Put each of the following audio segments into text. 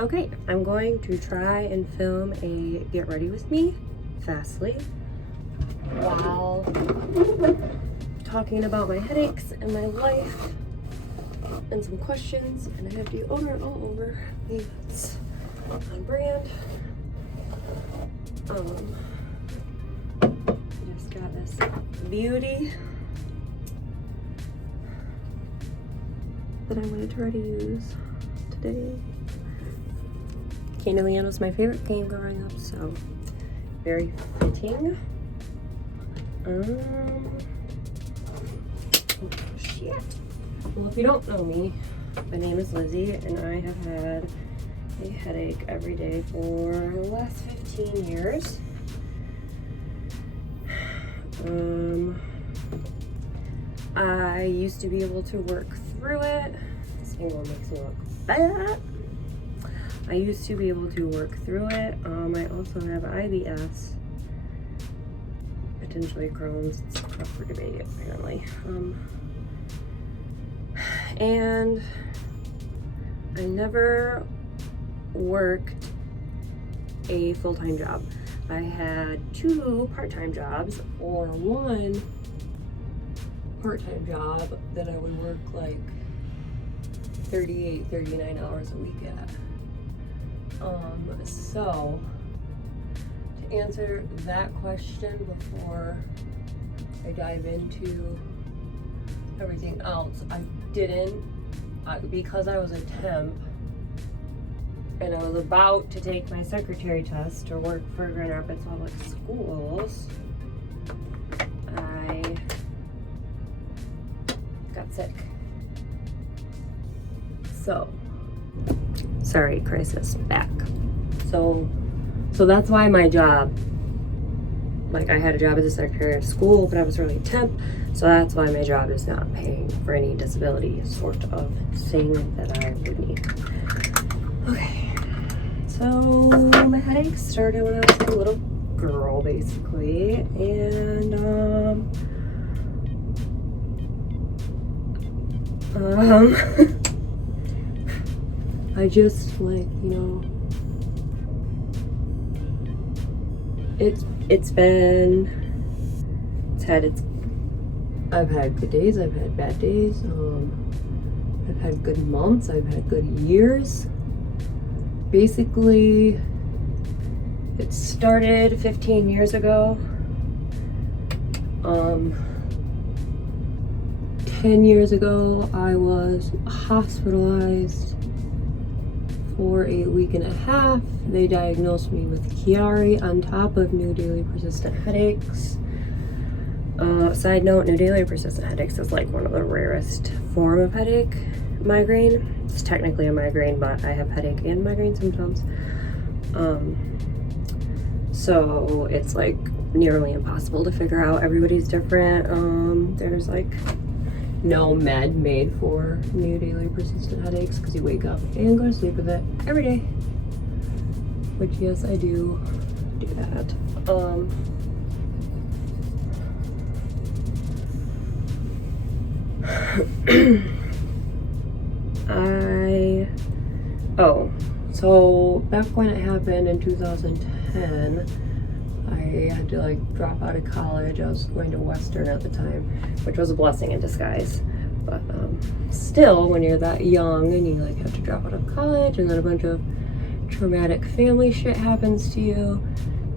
Okay, I'm going to try and film a get ready with me fastly while talking about my headaches and my life and some questions, and I have deodorant all over me. It's on brand. I just got this beauty that I'm going to try to use today. Candyland was my favorite game growing up, so very fitting. Shit. Well, if you don't know me, my name is Lizzie, and I have had a headache every day for the last 15 years. I used to be able to work through it. This angle makes me look bad. I used to be able to work through it. I also have IBS, potentially Crohn's. It's up for debate, apparently. And I never worked a full-time job. I had 2 part-time jobs, or 1 part-time job that I would work like 38, 39 hours a week at. So to answer that question before I dive into everything else, I didn't, because I was a temp and I was about to take my secretary test or work for Grand Rapids Public Schools, I got sick. So, sorry, crisis, back. So that's why my job, like I had a job as a secretary of school, but I was really temp, so that's why my job is not paying for any disability sort of thing that I would need. Okay, so my headaches started when I was a little girl, basically, and I just, like, you know, I've had good days, I've had bad days, I've had good months, I've had good years. Basically, it started 15 years ago. 10 years ago, I was hospitalized for a week and a half. They diagnosed me with Chiari on top of new daily persistent headaches. Side note, new daily persistent headaches is like one of the rarest form of headache, migraine. It's technically a migraine, but I have headache and migraine symptoms. So it's like nearly impossible to figure out. Everybody's different. There's like no med made for new daily persistent headaches because you wake up and go to sleep with it every day. Which, yes, I do that. So back when it happened in 2010, I had to like drop out of college. I was going to Western at the time, which was a blessing in disguise. But still, when you're that young and you like have to drop out of college and then a bunch of traumatic family shit happens to you,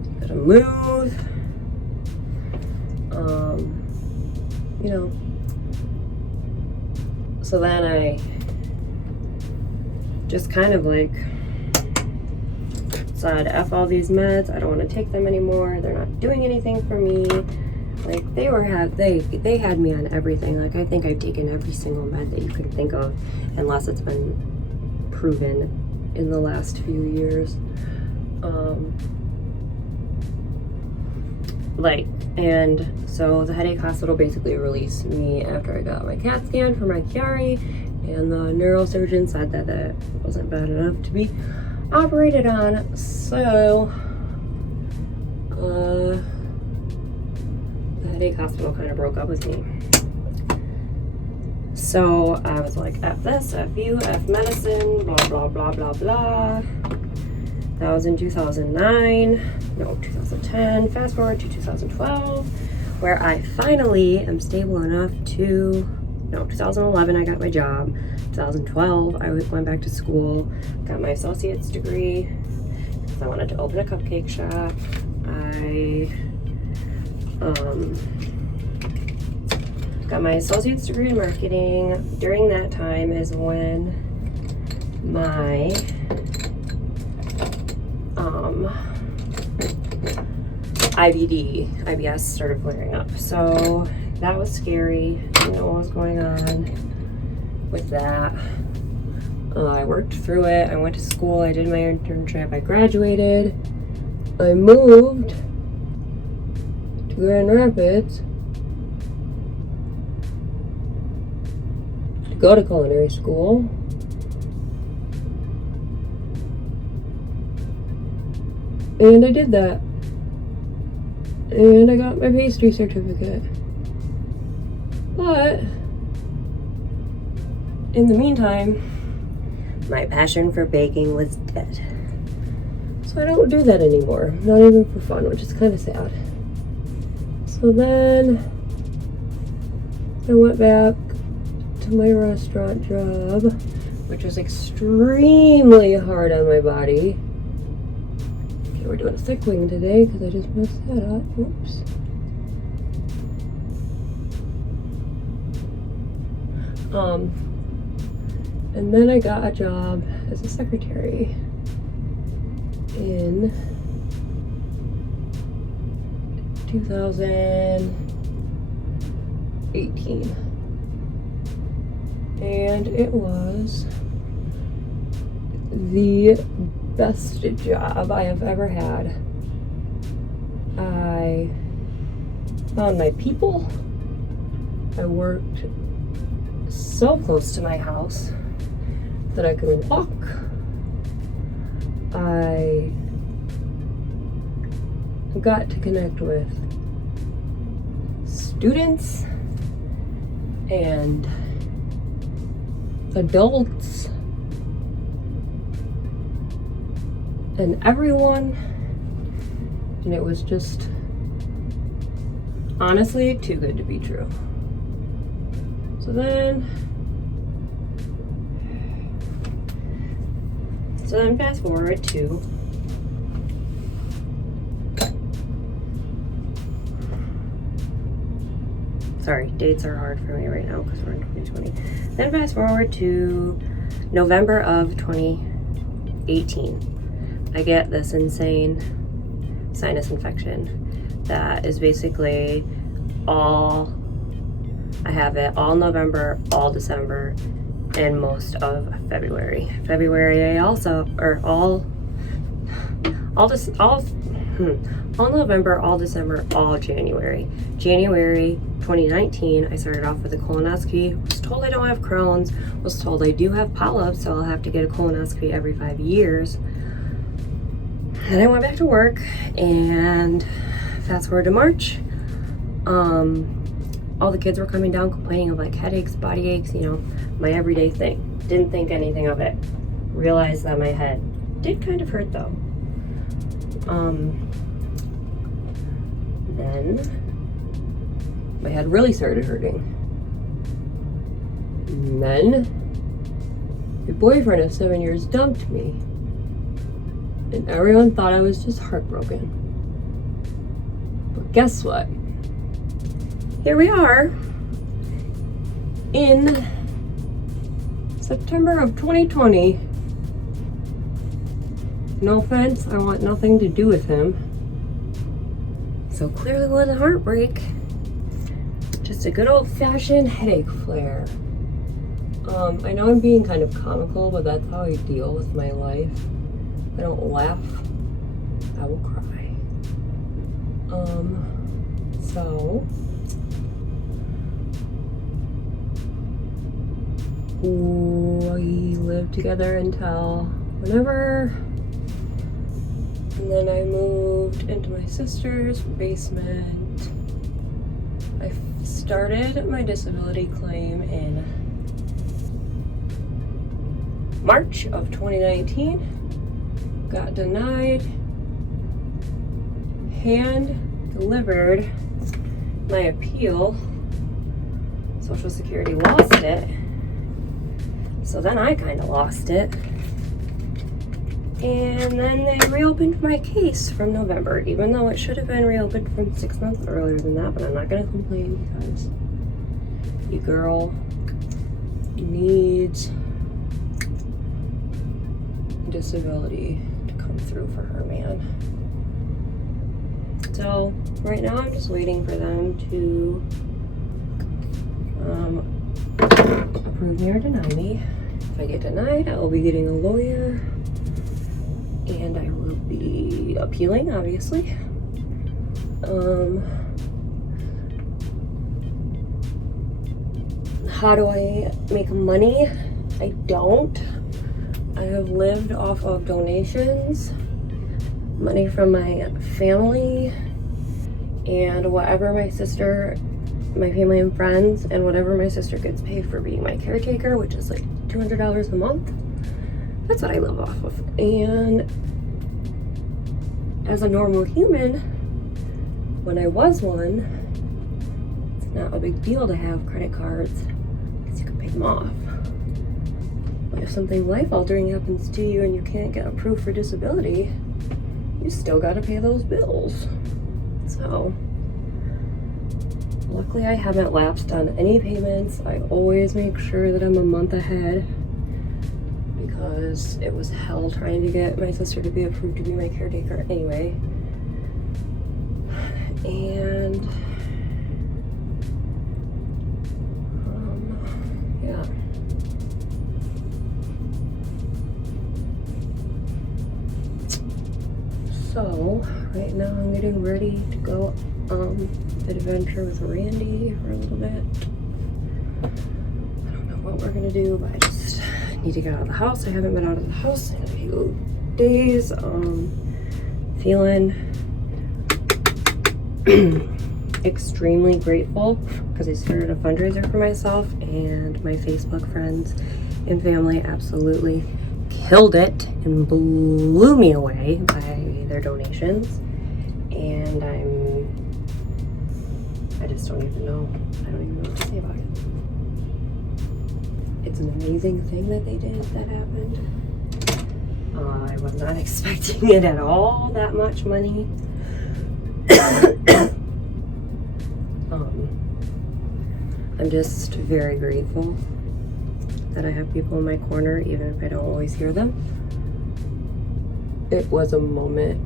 you gotta move, you know. So then I just kind of like said, F all these meds, I don't want to take them anymore, they're not doing anything for me. Like they had me on everything. Like I think I've taken every single med that you could think of, unless it's been proven in the last few years. And so the headache hospital basically released me after I got my CAT scan for my Chiari, and the neurosurgeon said that it wasn't bad enough to be operated on. So the headache hospital kind of broke up with me. So I was like, F this, F you, F medicine, blah, blah, blah, blah, blah. That was in 2010. Fast forward to 2012, where I finally am stable enough to, 2011 I got my job. 2012 I went back to school, got my associate's degree because I wanted to open a cupcake shop. I got my associate's degree in marketing. During that time is when my IBS started flaring up. So that was scary. Didn't know what was going on with that. I worked through it. I went to school. I did my internship. I graduated. I moved to Grand Rapids to go to culinary school. And I did that. And I got my pastry certificate. But in the meantime, my passion for baking was dead. So I don't do that anymore. Not even for fun, which is kind of sad. So then I went back to my restaurant job, which was extremely hard on my body. Okay, we're doing a thick wing today because I just messed that up. Oops. And then I got a job as a secretary in 2018. And it was the best job I have ever had. I found my people. I worked so close to my house that I could walk. I got to connect with students and adults and everyone, and it was just honestly too good to be true. So then fast forward to sorry, dates are hard for me right now because we're in 2020. Then fast forward to November of 2018. I get this insane sinus infection that is basically I have it all November, all December, and most of February. February I also, or all November, all December, all January. January 2019, I started off with a colonoscopy. Was told I don't have Crohn's. Was told I do have polyps, so I'll have to get a colonoscopy every 5 years. Then I went back to work, and fast forward to March. All the kids were coming down complaining of like headaches, body aches, my everyday thing. Didn't think anything of it. Realized that my head did kind of hurt though. Then my head really started hurting. And then my boyfriend of 7 years dumped me. And everyone thought I was just heartbroken. But guess what? Here we are in September of 2020. No offense, I want nothing to do with him. So clearly wasn't heartbreak. Just a good old-fashioned headache flare. I know I'm being kind of comical, but that's how I deal with my life. If I don't laugh, I will cry. So we lived together until whenever, and then I moved into my sister's basement. I started my disability claim in March of 2019. Got denied. Hand delivered my appeal. Social Security lost it. So then I kind of lost it. And then they reopened my case from November, even though it should have been reopened from 6 months earlier than that, but I'm not gonna complain because your girl needs disability to come through for her, man. So right now I'm just waiting for them to approve me or deny me. If I get denied, I will be getting a lawyer and I will be appealing, obviously. How do I make money? I don't. I have lived off of donations, money from my family, and whatever my sister, my family and friends, and whatever my sister gets paid for being my caretaker, which is like $200 a month. That's what I live off of. And as a normal human, when I was one, it's not a big deal to have credit cards because you can pay them off. But if something life-altering happens to you and you can't get approved for disability, you still gotta pay those bills. So, luckily I haven't lapsed on any payments. I always make sure that I'm a month ahead because it was hell trying to get my sister to be approved to be my caretaker anyway. And yeah. So right now I'm getting ready to go adventure with Randy for a little bit. I don't know what we're gonna do, but I just need to get out of the house. I haven't been out of the house in a few days. Feeling extremely grateful because I started a fundraiser for myself, and my Facebook friends and family absolutely killed it and blew me away by their donations. And I just don't even know. I don't even know what to say about it. It's an amazing thing that they did that happened. I was not expecting it at all, that much money. I'm just very grateful that I have people in my corner, even if I don't always hear them. It was a moment.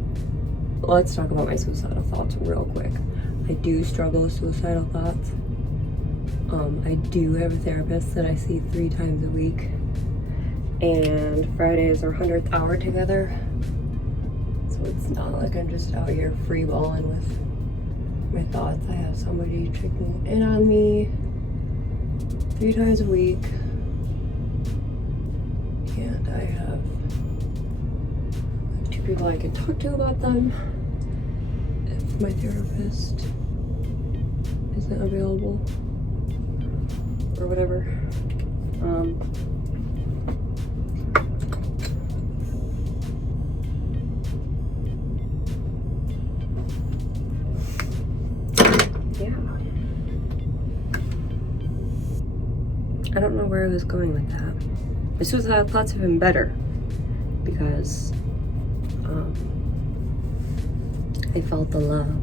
Let's talk about my suicidal thoughts real quick. I do struggle with suicidal thoughts. I do have a therapist that I see 3 times a week, and Friday is our 100th hour together. So it's not like I'm just out here free balling with my thoughts. I have somebody checking in on me 3 times a week, and I have 2 people I can talk to about them if my therapist isn't available or whatever. I don't know where I was going with that. My suicidal thoughts have been better because I felt the love,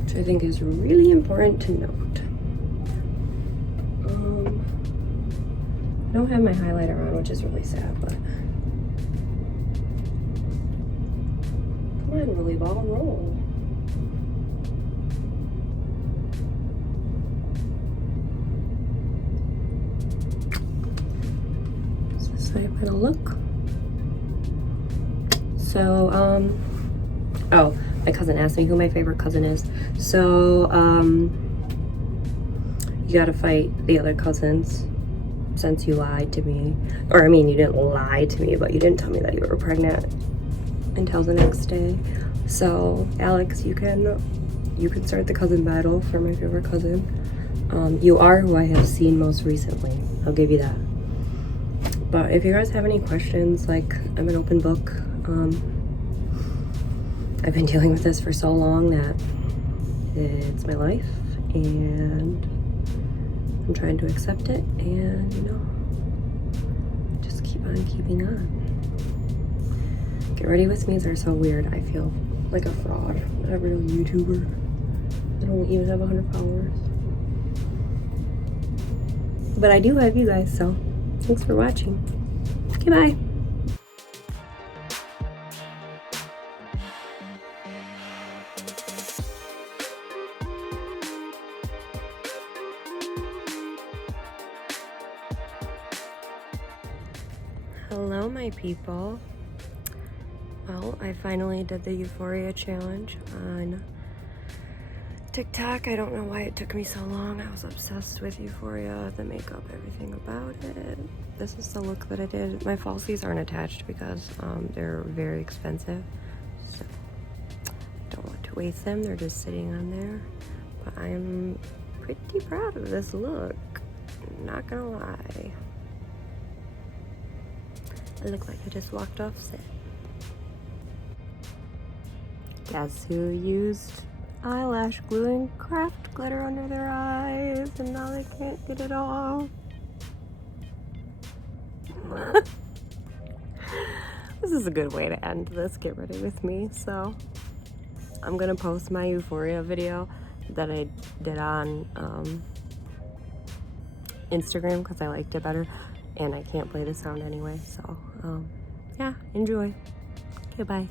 which I think is really important to note. I don't have my highlighter on, which is really sad, but come on, Willy Ball, roll. I'm gonna look. So, oh, my cousin asked me who my favorite cousin is. So, you gotta fight the other cousins since you lied to me. Or, I mean, you didn't lie to me, but you didn't tell me that you were pregnant until the next day. So, Alex, you can start the cousin battle for my favorite cousin. You are who I have seen most recently. I'll give you that. But if you guys have any questions, like, I'm an open book. I've been dealing with this for so long that it's my life, and I'm trying to accept it, and, you know, just keep on keeping on. Get ready with me's are so weird. I feel like a fraud, a real YouTuber. I don't even have 100 followers. But I do have you guys, so thanks for watching. Okay, bye. Hello, my people. Well, I finally did the Euphoria challenge on TikTok. I don't know why it took me so long. I was obsessed with Euphoria, the makeup, everything about it. This is the look that I did. My falsies aren't attached because they're very expensive, so I don't want to waste them. They're just sitting on there. But I'm pretty proud of this look, not gonna lie. I look like I just walked off set. Guess who used eyelash glue and craft glitter under their eyes and now they can't get it off? This is a good way to end this Get Ready With Me. So I'm gonna post my Euphoria video that I did on Instagram because I liked it better, and I can't play the sound anyway, so yeah, enjoy. Okay, bye.